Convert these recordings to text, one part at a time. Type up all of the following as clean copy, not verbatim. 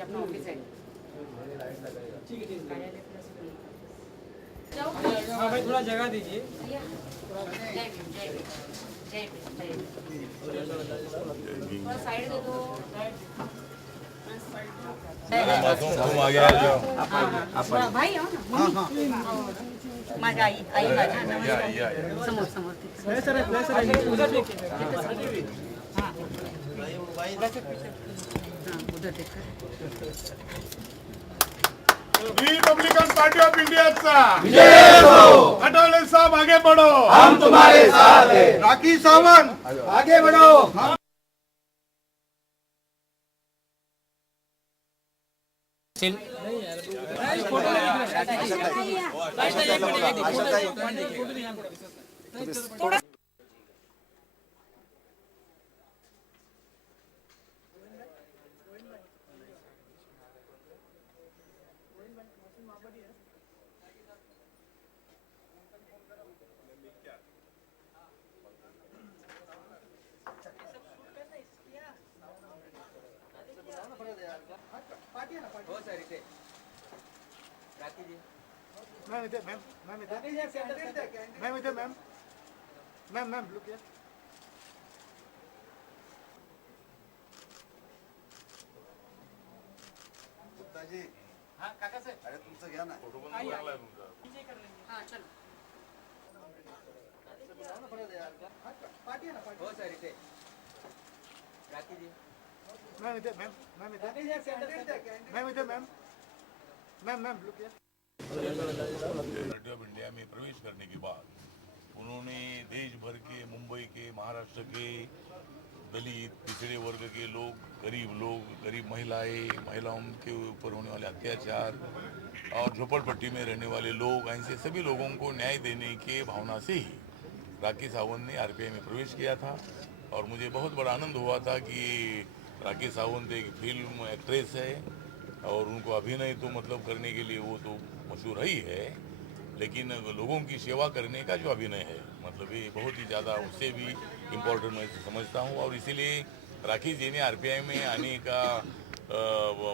अपना ऑफिस है। हाँ भाई थोड़ा जगह दीजिए। थोड़ा साइड दे दो। तुम आ गया जाओ। भाई आओ ना। माझा आई आई माझा समोर समोर उधर देखिए। हाँ उधर देखकर रिपब्लिकन पार्टी ऑफ इंडियाचा विजय हो। आठवले साहब आगे बढ़ो, हम तुम्हारे साथ हैं। राखी सावंत आगे बढ़ो। मैम इधर ma'am ma'am look here. Gupta ji. हाँ काका से अरे तुमसे घ्या ना फोटो पण लागला आहे तुमचा। हाँ चलो पार्टी है ना पार्टी। हो सर इथे राखी जी मैम इधर ma'am look here. Party of India में प्रवेश करने के बाद उन्होंने देश भर के, मुंबई के, महाराष्ट्र के दलित, पिछड़े वर्ग के लोग, गरीब महिलाओं के ऊपर होने वाले अत्याचार और झोपड़पट्टी में रहने वाले लोग, ऐसे सभी लोगों को न्याय देने के भावना से ही राखी सावंत ने आरपीआई में प्रवेश किया था। और मुझे बहुत बड़ा आनंद हुआ था कि राखी सावंत एक फिल्म एक्ट्रेस है और उनको अभिनय तो मतलब करने के लिए वो तो मशहूर ही है, लेकिन लोगों की सेवा करने का जो अभिनय है मतलब ये बहुत ही ज़्यादा उससे भी इम्पोर्टेंट मैं समझता हूँ। और इसीलिए राखी जी ने आरपीआई में आने का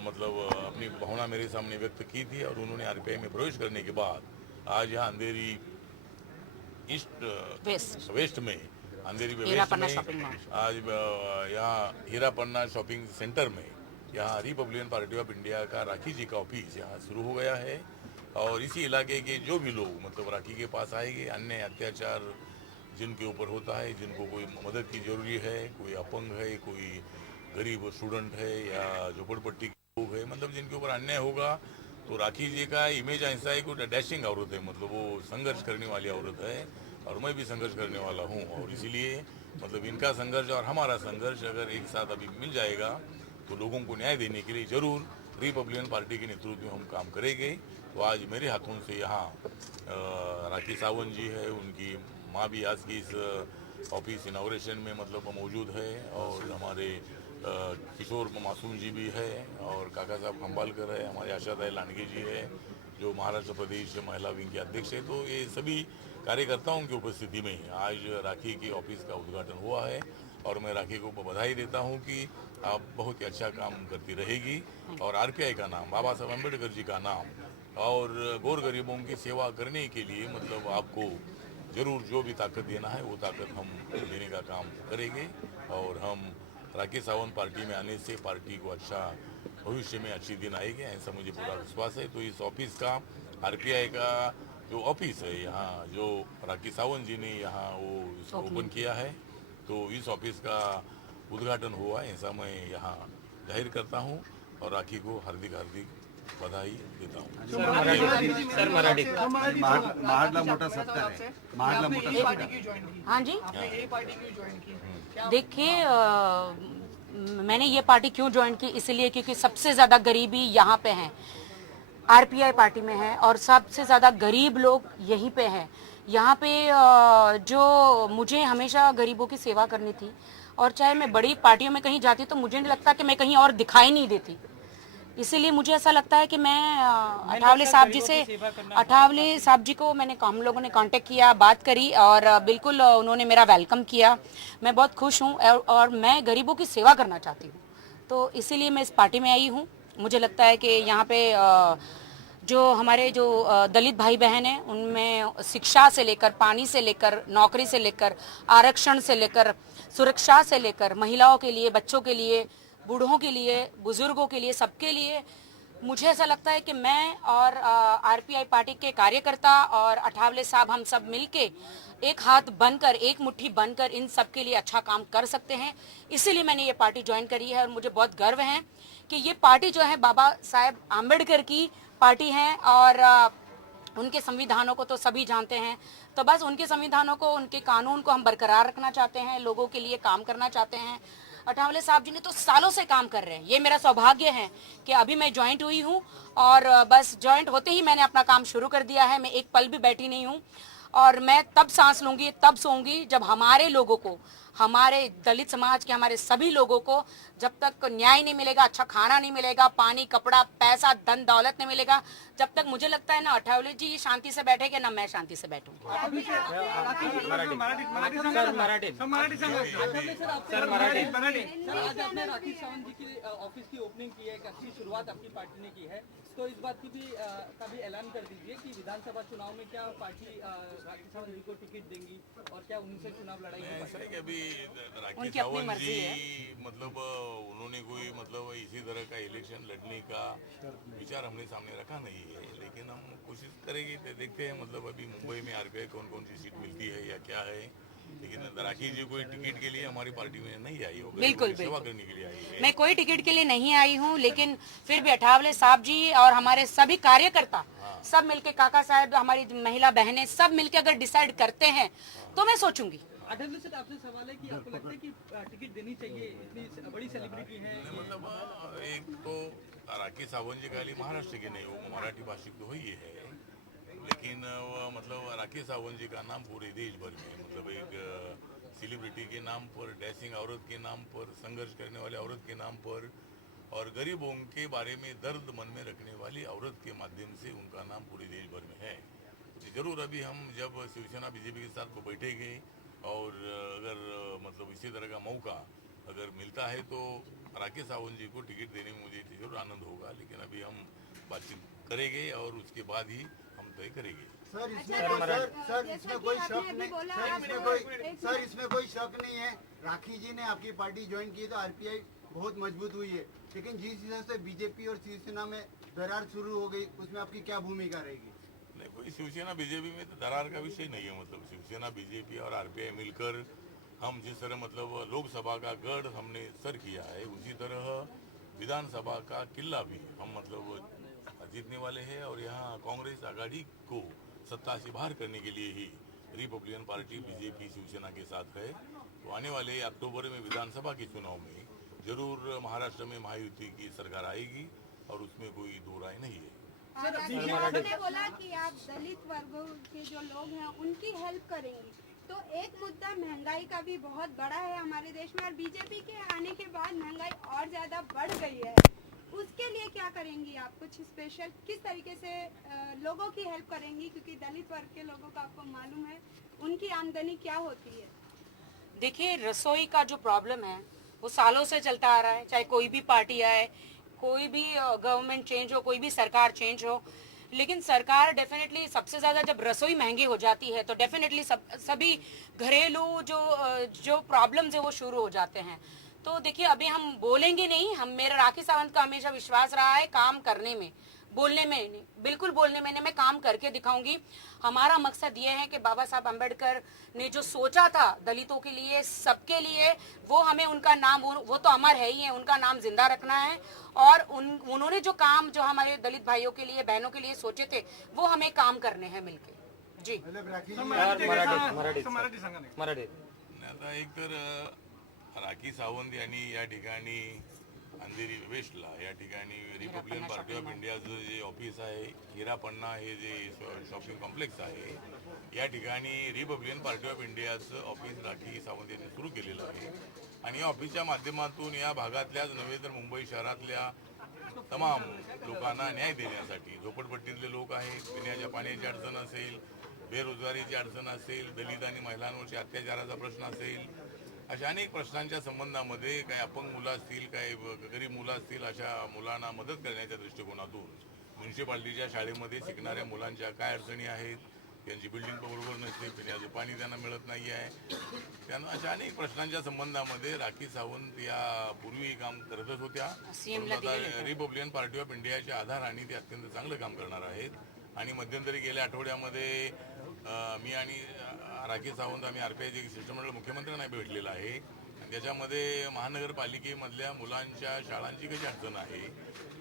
मतलब अपनी भावना मेरे सामने व्यक्त की थी और उन्होंने आरपीआई में प्रवेश करने के बाद आज यहाँ अंधेरी वेस्ट में अंधेरी वेस्ट में आज यहाँ हीरापन्ना शॉपिंग सेंटर में यहाँ रिपब्लिकन पार्टी ऑफ इंडिया का राखी जी का ऑफिस यहाँ शुरू हो गया है। और इसी इलाके के जो भी लोग मतलब राखी के पास आएंगे, अन्य अत्याचार जिनके ऊपर होता है, जिनको कोई मदद की जरूरी है, कोई अपंग है, कोई गरीब स्टूडेंट है या झोपड़पट्टी के लोग है, मतलब जिनके ऊपर अन्याय होगा, तो राखी जी का इमेज ऐसा है कि डैशिंग औरत है, मतलब वो संघर्ष करने वाली औरत है और मैं भी संघर्ष करने वाला हूँ। और इसीलिए मतलब इनका संघर्ष और हमारा संघर्ष अगर एक साथ अभी मिल जाएगा तो लोगों को न्याय देने के लिए जरूर रिपब्लिकन पार्टी के नेतृत्व में हम काम करेंगे। तो आज मेरे हाथों से यहाँ राखी सावंत जी है, उनकी माँ भी आज की इस ऑफिस इनाग्रेशन में मतलब मौजूद है और हमारे किशोर मासूम जी भी है और काका साहब खंबालकर है, हमारे आशाताई लांडगे जी है जो महाराष्ट्र प्रदेश महिला विंग के अध्यक्ष है। तो ये सभी कार्यकर्ताओं की उपस्थिति में आज राखी की ऑफिस का उद्घाटन हुआ है और मैं राखी को बधाई देता हूं कि आप बहुत ही अच्छा काम करती रहेगी और आरपीआई का नाम, बाबा साहब अम्बेडकर जी का नाम और गौर गरीबों की सेवा करने के लिए मतलब आपको जरूर जो भी ताकत देना है वो ताकत हम देने का काम करेंगे। और हम राखी सावंत पार्टी में आने से पार्टी को अच्छा भविष्य में अच्छी दिन आएगी, ऐसा मुझे पूरा विश्वास है। तो इस ऑफिस का आरपीआई का जो ऑफिस है यहाँ जो राखी सावंत जी ने यहाँ वो ओपन किया है, तो इस ऑफिस का उद्घाटन हुआ ऐसा मैं यहाँ जाहिर करता हूँ और राखी को हार्दिक बधाई देता हूँ। सर मराठी महाडला मोठा सत्कार है, महाडला मोठा सत्कार। हाँ जी देखिए मैंने ये पार्टी क्यों ज्वाइन की, इसलिए क्योंकि सबसे ज्यादा गरीबी यहाँ पे है, आरपीआई पार्टी में है और सबसे ज्यादा गरीब लोग यहीं पे हैं। यहाँ पे जो मुझे हमेशा गरीबों की सेवा करनी थी और चाहे मैं बड़ी पार्टियों में कहीं जाती तो मुझे नहीं लगता कि मैं कहीं और दिखाई नहीं देती, इसीलिए मुझे ऐसा लगता है कि मैं अठावले साहब जी को हम लोगों ने कांटेक्ट किया, बात करी और बिल्कुल उन्होंने मेरा वेलकम किया। मैं बहुत खुश हूँ और मैं गरीबों की सेवा करना चाहती हूँ, तो इसीलिए मैं इस पार्टी में आई हूँ। मुझे लगता है कि यहाँ पे जो हमारे दलित भाई बहन हैं उनमें शिक्षा से लेकर, पानी से लेकर, नौकरी से लेकर, आरक्षण से लेकर, सुरक्षा से लेकर, महिलाओं के लिए, बच्चों के लिए, बूढ़ों के लिए, बुजुर्गों के लिए, सबके लिए मुझे ऐसा लगता है कि मैं और आरपीआई पार्टी के कार्यकर्ता और अठावले साहब हम सब मिलके एक हाथ बनकर, एक मुट्ठी बनकर इन सब के लिए अच्छा काम कर सकते हैं। इसीलिए मैंने ये पार्टी ज्वाइन करी है और मुझे बहुत गर्व है कि ये पार्टी जो है बाबा साहेब आम्बेडकर की पार्टी है और उनके संविधानों को तो सभी जानते हैं, तो बस उनके संविधानों को, उनके कानून को हम बरकरार रखना चाहते हैं, लोगों के लिए काम करना चाहते हैं। अठावले साहब जी ने तो सालों से काम कर रहे हैं। ये मेरा सौभाग्य है कि अभी मैं ज्वाइंट हुई हूँ और बस ज्वाइंट होते ही मैंने अपना काम शुरू कर दिया है। मैं एक पल भी बैठी नहीं हूँ और मैं तब सांस लूंगी, तब सोऊंगी जब हमारे लोगों को, हमारे दलित समाज के, हमारे सभी लोगों को जब तक न्याय नहीं मिलेगा, अच्छा खाना नहीं मिलेगा, पानी, कपड़ा, पैसा, धन दौलत नहीं मिलेगा, जब तक मुझे लगता है ना अठावले जी शांति से बैठेंगे ना मैं शांति से बैठूंगी। आज आपने राखी सावंत जी की ऑफिस की ओपनिंग की है, एक अच्छी शुरुआत आपकी पार्टी ने की है, तो इस बात की भी कभी ऐलान कर दीजिए कि विधानसभा चुनाव में क्या पार्टी राखी सावंत जी को टिकट देंगी और क्या उनसे चुनाव लड़ाई ऐसा है कि अभी राखी सावंत जी मतलब उन्होंने कोई मतलब इसी तरह का इलेक्शन लड़ने का विचार हमने सामने रखा नहीं है, लेकिन हम कोशिश करेंगे, देखते हैं मतलब अभी मुंबई में आरपीआई कौन कौन सी सीट मिलती है या क्या है, लेकिन राखी जी कोई टिकट के लिए हमारी पार्टी में नहीं आई हो, बिल्कुल सेवा करने के लिए आई है। मैं कोई टिकट के लिए नहीं आई हूँ, लेकिन फिर भी अठावले साहब जी और हमारे सभी कार्यकर्ता सब मिलके, काका साहब, हमारी महिला बहनें सब मिलके अगर डिसाइड करते हैं तो मैं सोचूंगी। अठावले सर, आपसे सवाल है कि आपको लगता है कि टिकट देनी चाहिए, इतनी बड़ी सेलिब्रिटी है? मतलब एक तो राखी सावंत जी खाली महाराष्ट्र के नहीं, वो मराठी भाषिक तो ही है, लेकिन मतलब राखी सावंत जी का नाम पूरे देश भर में, मतलब एक सेलिब्रिटी के नाम पर, डैशिंग औरत के नाम पर, संघर्ष करने वाले औरत के नाम पर और गरीबों के बारे में दर्द मन में रखने वाली औरत के माध्यम से उनका नाम पूरे देश भर में है। जरूर अभी हम जब शिवसेना बीजेपी के साथ को बैठेंगे और अगर मतलब इसी तरह का मौका अगर मिलता है तो राखी सावंत जी को टिकट देने में मुझे जरूर आनंद होगा, लेकिन अभी हम बातचीत करेंगे और उसके बाद ही हम तय करेंगे। सर इसमें कोई शक नहीं, सर इसमें कोई शक नहीं है, राखी जी ने आपकी पार्टी ज्वाइन की तो आरपीआई बहुत मजबूत हुई है, लेकिन जिस हिसाब से बीजेपी और शिवसेना में दरार शुरू हो गई उसमें आपकी क्या भूमिका रहेगी? नहीं, कोई शिवसेना बीजेपी में तो दरार का विषय नहीं है, मतलब शिवसेना बीजेपी और आरपीआई मिलकर हम जिस तरह मतलब लोकसभा का गढ़ हमने सर किया है, उसी तरह विधानसभा का किला भी हम मतलब जीतने वाले हैं और यहाँ कांग्रेस आघाड़ी को सत्ता से बाहर करने के लिए ही रिपब्लिकन पार्टी बीजेपी शिवसेना के साथ है। तो आने वाले अक्टूबर में विधानसभा के चुनाव में जरूर महाराष्ट्र में महायुति की सरकार आएगी और उसमें कोई दो राय नहीं है। आपने बोला कि आप दलित वर्गों के जो लोग हैं उनकी हेल्प करेंगी, तो एक मुद्दा महंगाई का भी बहुत बड़ा है हमारे देश में और बीजेपी के आने के बाद महंगाई और ज्यादा बढ़ गई है, उसके लिए क्या करेंगी आप? कुछ स्पेशल किस तरीके से लोगों की हेल्प करेंगी, क्योंकि दलित वर्ग के लोगों का आपको मालूम है उनकी आमदनी क्या होती है? देखिए, रसोई का जो प्रॉब्लम है वो सालों से चलता आ रहा है, चाहे कोई भी पार्टी आए, कोई भी गवर्नमेंट चेंज हो, कोई भी सरकार चेंज हो, लेकिन सरकार डेफिनेटली सबसे ज्यादा जब रसोई महंगी हो जाती है तो डेफिनेटली सभी घरेलू जो प्रॉब्लम्स है वो शुरू हो जाते हैं। तो देखिए, अभी हम बोलेंगे नहीं, मेरा राखी सावंत का हमेशा विश्वास रहा है काम करने में, बोलने में नहीं, बिल्कुल बोलने में नहीं, मैं काम करके दिखाऊंगी। हमारा मकसद ये है कि बाबा साहब अम्बेडकर ने जो सोचा था दलितों के लिए, सबके लिए, वो हमें उनका नाम, वो तो अमर है ही है, उनका नाम जिंदा रखना है और उन्होंने जो काम जो हमारे दलित भाइयों के लिए, बहनों के लिए सोचे थे वो हमें काम करने हैं मिलके। जी आता एक तर राखी सावंत यांनी या ठिकाणी अंधेरी वेस्टला या ठिकाणी रिपब्लिकन पार्टी ऑफ इंडियाचं जे ऑफिस आहे, हिरापन्ना हे जे शॉपिंग कॉम्प्लेक्स आहे, या ठिकाणी रिपब्लिकन पार्टी ऑफ इंडियाचं ऑफिस राखी सावंत यांनी सुरू केलेलं आहे आणि या ऑफिसच्या माध्यमातून या भागातल्याच नव्हे तर मुंबई शहरातल्या तमाम लोकांना न्याय देण्यासाठी झोपडपट्टीतले लोक आहेत, पिण्याच्या पाण्याची अडचण असेल, बेरोजगारीची अडचण असेल, दलित आणि महिलांवरच्या अत्याचाराचा प्रश्न असेल, अशा अनेक प्रश्नांच्या संबंधामध्ये काही अपंग मुलं असतील, काही गरीब मुलं असतील, अशा मुलांना मदत करण्याच्या दृष्टिकोनातून म्युन्सिपाल्टीच्या शाळेमध्ये शिकणाऱ्या मुलांच्या काय अडचणी आहेत, त्यांची बिल्डिंग बरोबर नसते, पिण्याचं पाणी त्यांना मिळत नाही आहे, त्यांना अशा अनेक प्रश्नांच्या संबंधामध्ये राखी सावंत या पूर्वी काम करतच होत्या. रिपब्लिकन पार्टी ऑफ इंडियाच्या आधाराने ते अत्यंत चांगलं काम करणार आहेत. आणि मध्यंतरी गेल्या आठवड्यामध्ये मी आणि राखी सावंत आम्ही RPIचे शिष्टमंडळ मुख्यमंत्र्यांना भेटलेलं आहे. आणि त्याच्यामध्ये महानगरपालिकेमधल्या मुलांच्या शाळांची कशी अडचण आहे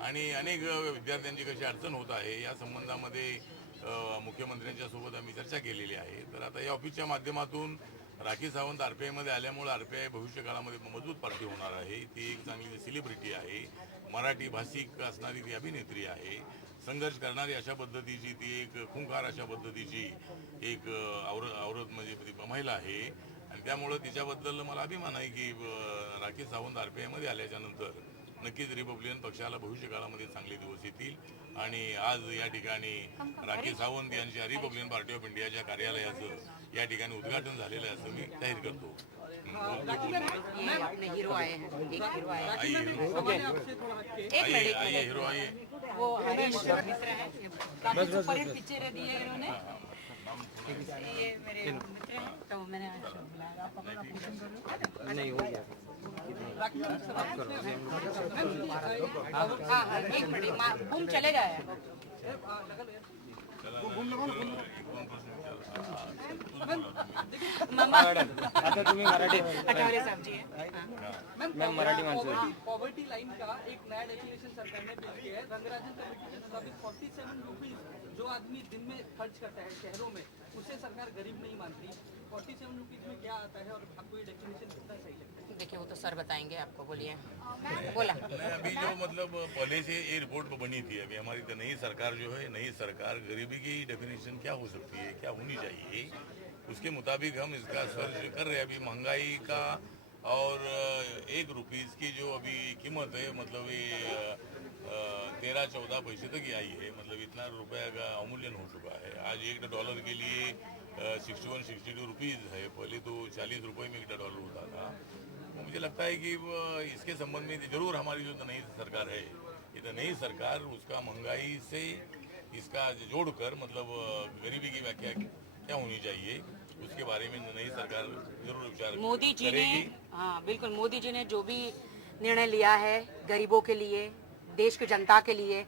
आणि अनेक विद्यार्थ्यांची कशी अडचण होत आहे या संबंधामध्ये मुख्यमंत्र्यांच्या सोबत आम्ही चर्चा केलेली आहे. तर आता या ऑफिसच्या माध्यमातून राखी सावंत RPIमध्ये आल्यामुळे RPI भविष्यकाळामध्ये मजबूत पार्टी होणार आहे. ती एक चांगली सेलिब्रिटी आहे, मराठी भाषिक असणारी ती अभिनेत्री आहे, संघर्ष करणारी अशा पद्धतीची ती एक खूंखार अशा पद्धतीची एक औरत म्हणजे महिला आहे. आणि त्यामुळं तिच्याबद्दल मला अभिमान आहे की राखी सावंत RPIमध्ये आल्याच्या नंतर नक्कीच रिपब्लिकन पक्षाला भविष्यकाळामध्ये चांगले दिवस येतील. आणि आज या ठिकाणी राखी सावंत यांच्या रिपब्लिकन पार्टी ऑफ इंडियाच्या कार्यालयाचं या ठिकाणी उद्घाटन झालेलं आहे असं मी जाहीर करतो. अपने हीरो आए हैं, एक हीरो आए हैं। आइए हीरो आइए. वो हरीश मिश्रा है, काफी सुपरहिट पिक्चर दी है इन्होंने। ये मेरे मित्र हैं, तो मैंने आज बुलाया। आप अपना पूछन करो। नहीं हो गया। हाँ हाँ, एक मिनट, घूम चले गए हैं। मामा आता तुम्ही मराठी आठवले साहब जी हैं। मैं मराठी माणसं पॉवर्टी लाइन का एक नया डेफिनेशन सरकार ने पेश किया है। रंगराजन कमेटी के मुताबिक 47 रुपीज जो आदमी दिन में खर्च करता है शहरों में, उसे सरकार गरीब नहीं मानती। 47 रुपीज में क्या आता है और आपको ये डेफिनेशन कितना सही लगता है? देखिए वो तो सर बताएंगे आपको, बोलिए। बोला अभी जो मतलब पॉलिसी ये रिपोर्ट बनी थी, अभी हमारी तो नई सरकार जो है, नई सरकार गरीबी की डेफिनेशन क्या हो सकती है, क्या होनी चाहिए, उसके मुताबिक हम इसका सर्च कर रहे हैं। अभी महंगाई का और 1 रुपीज़ की जो अभी कीमत है, मतलब ये 13-14 पैसे तक ही आई है, मतलब इतना रुपया का अवमूल्यन हो चुका है। आज $1 के लिए 61-62 रुपीज़ है, पहले तो 40 रुपये में $1 होता था। मुझे लगता है कि इसके संबंध में जरूर हमारी जो नई सरकार है, ये तो नई सरकार उसका महंगाई से इसका जोड़कर मतलब गरीबी की व्याख्या क्या होनी चाहिए, उसके बारे में नई सरकार जरूर विचार मोदी जी ने, करेगी। हाँ बिल्कुल, मोदी जी ने जो भी निर्णय लिया है गरीबों के लिए, देश की जनता के लिए,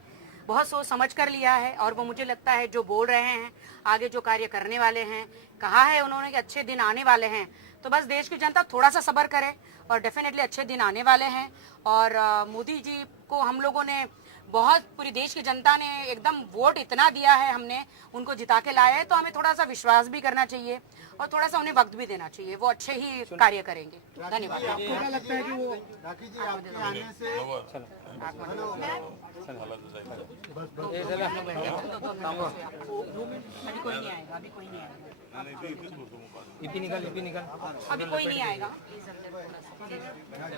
बहुत सोच समझ कर लिया है। और वो मुझे लगता है जो बोल रहे हैं, आगे जो कार्य करने वाले हैं, कहा है उन्होंने कि अच्छे दिन आने वाले हैं। तो बस देश की जनता थोड़ा सा सब्र करे और डेफिनेटली अच्छे दिन आने वाले हैं। और मोदी जी को हम लोगों ने बहुत, पूरी देश की जनता ने एकदम वोट इतना दिया है, हमने उनको जिता के लाया है, तो हमें थोड़ा सा विश्वास भी करना चाहिए और थोड़ा सा उन्हें वक्त भी देना चाहिए। वो अच्छे ही कार्य करेंगे। धन्यवाद। आपको क्या लगता है कि वो राखी जी आपके आने से अभी कोई नहीं आएगा, अभी कोई नहीं आएगा, इपी निकल अभी कोई नहीं आएगा। प्लीज अंदर थोड़ा सा